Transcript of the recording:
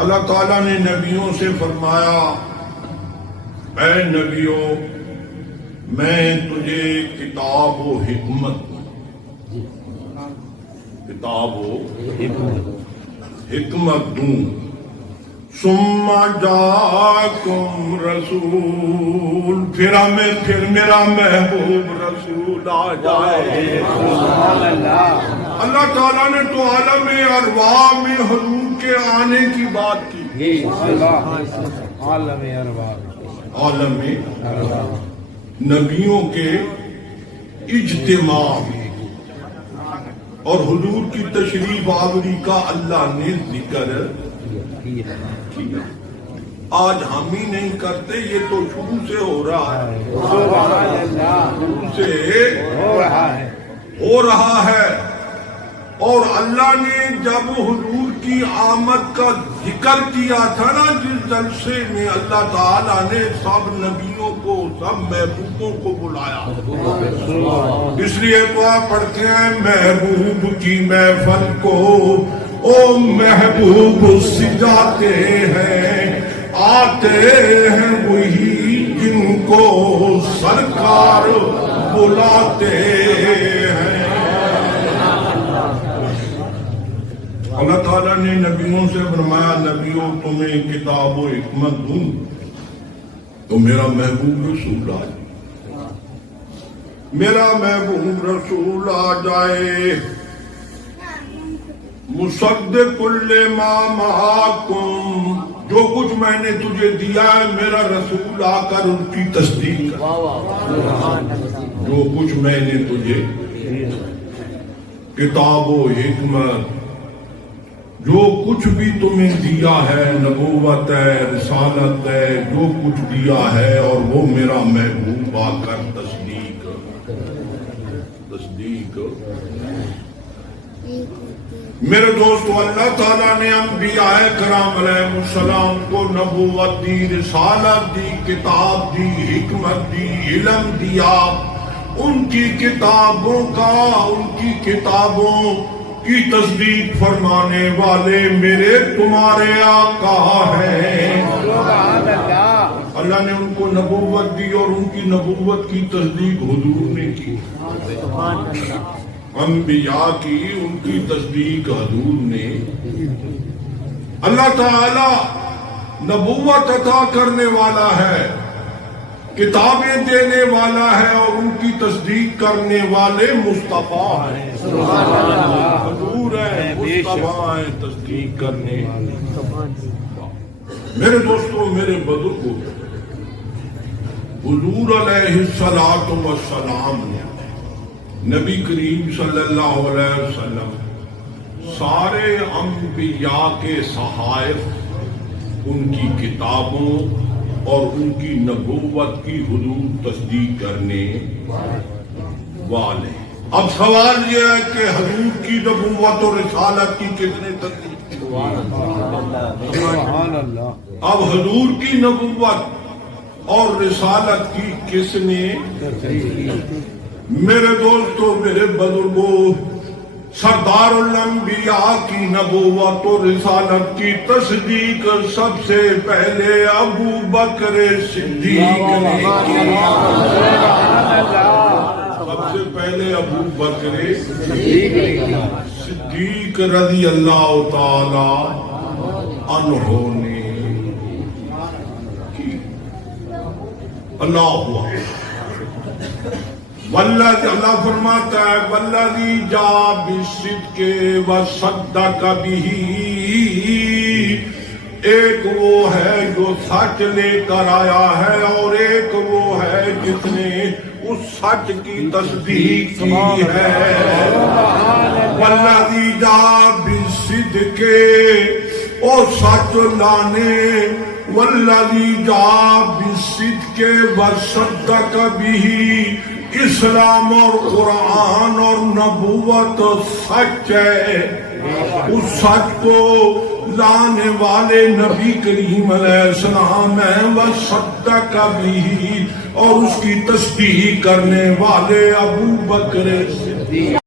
اللہ تعالیٰ نے نبیوں سے فرمایا اے نبیوں میں تجھے کتاب و حکمت دوں ثم جاءکم رسول پھر میرا محبوب رسول آ جائے. اللہ تعالیٰ نے تو عالم ارواح میں حضور کے آنے کی بات کی. عالم نبیوں کے اجتماع میں اور حضور کی تشریف آوری کا اللہ نے ذکر کیا. آج ہم ہی نہیں کرتے، یہ تو شروع سے ہو رہا ہے، شروع سے ہو رہا ہے. اور اللہ نے جب حضور کی آمد کا ذکر کیا تھا نا جس جلسے میں، اللہ تعالیٰ نے سب نبیوں کو سب محبوبوں کو بلایا. اس لیے دعا پڑھتے ہیں محبوب کی محفل کو او محبوب سجاتے ہیں، آتے ہیں وہی جن کو سرکار بلاتے ہیں. اللہ تعالیٰ نے نبیوں سے فرمایا نبیوں تمہیں کتاب و حکمت دوں تو میرا محبوب رسول آ جائے. میرا محبوب رسول آ جائے. مصدق لما معاکم، جو کچھ میں نے تجھے دیا ہے میرا رسول آ کر ان کی تصدیق کر. جو کچھ میں نے تجھے کتاب و حکمت، جو کچھ بھی تمہیں دیا ہے، نبوت ہے، رسالت ہے، جو کچھ دیا ہے، اور وہ میرا محبوب آ کر تصدیق. میرے دوستو، اللہ تعالیٰ نے انبیاء کرام علیہ السلام کو نبوت دی، رسالت دی، کتاب دی، حکمت دی، علم دیا. ان کی کتابوں کی تصدیق فرمانے والے میرے تمہارے آقا ہیں. اللہ نے ان کو نبوت دی اور ان کی نبوت کی تصدیق حضور نے کی. انبیاء کی ان کی تصدیق حضور نے. اللہ تعالی نبوت عطا کرنے والا ہے، کتابیں دینے والا ہے، اور ان کی تصدیق کرنے والے مصطفیٰ ہیں. حضور ہیں، مصطفیٰ ہیں تصدیق کرنے. میرے دوستو، میرے بزرگوں، حضور علیہ السلام نے نبی کریم صلی اللہ علیہ وسلم سارے انبیاء کے صحائف، ان کی کتابوں اور ان کی نبوت کی حضور تصدیق کرنے والے. اب سوال یہ ہے کہ حضور کی نبوت اور رسالت کی کس نے تصدیق کی؟ اب حضور کی نبوت اور رسالت کی کس نے؟ میرے دوستو، میرے بزرگوں، سردار الانبیاء کی نبوت و رسالت کی تصدیق سب سے پہلے ابو بکر صدیق نے کی. سب سے پہلے ابو بکر صدیق رضی اللہ تعالی عنہ نے کی. اللہ اللہ فرماتا ہے والذی جاء بالصدق وصدق بہ. ایک وہ ہے جو سچ لے کر آیا ہے، اور ایک وہ ہے جس نے اس سچ کی تصدیق کی ہے. والذی جاء بالصدق، اور سچ لانے، والذی جاء بالصدق وصدق بہ. اسلام اور قرآن اور نبوت سچ ہے. اس سچ کو لانے والے نبی کریم علیہ السلام ہیں. وصدق بہ، اور اس کی تصدیق کرنے والے ابو بکر صدیق.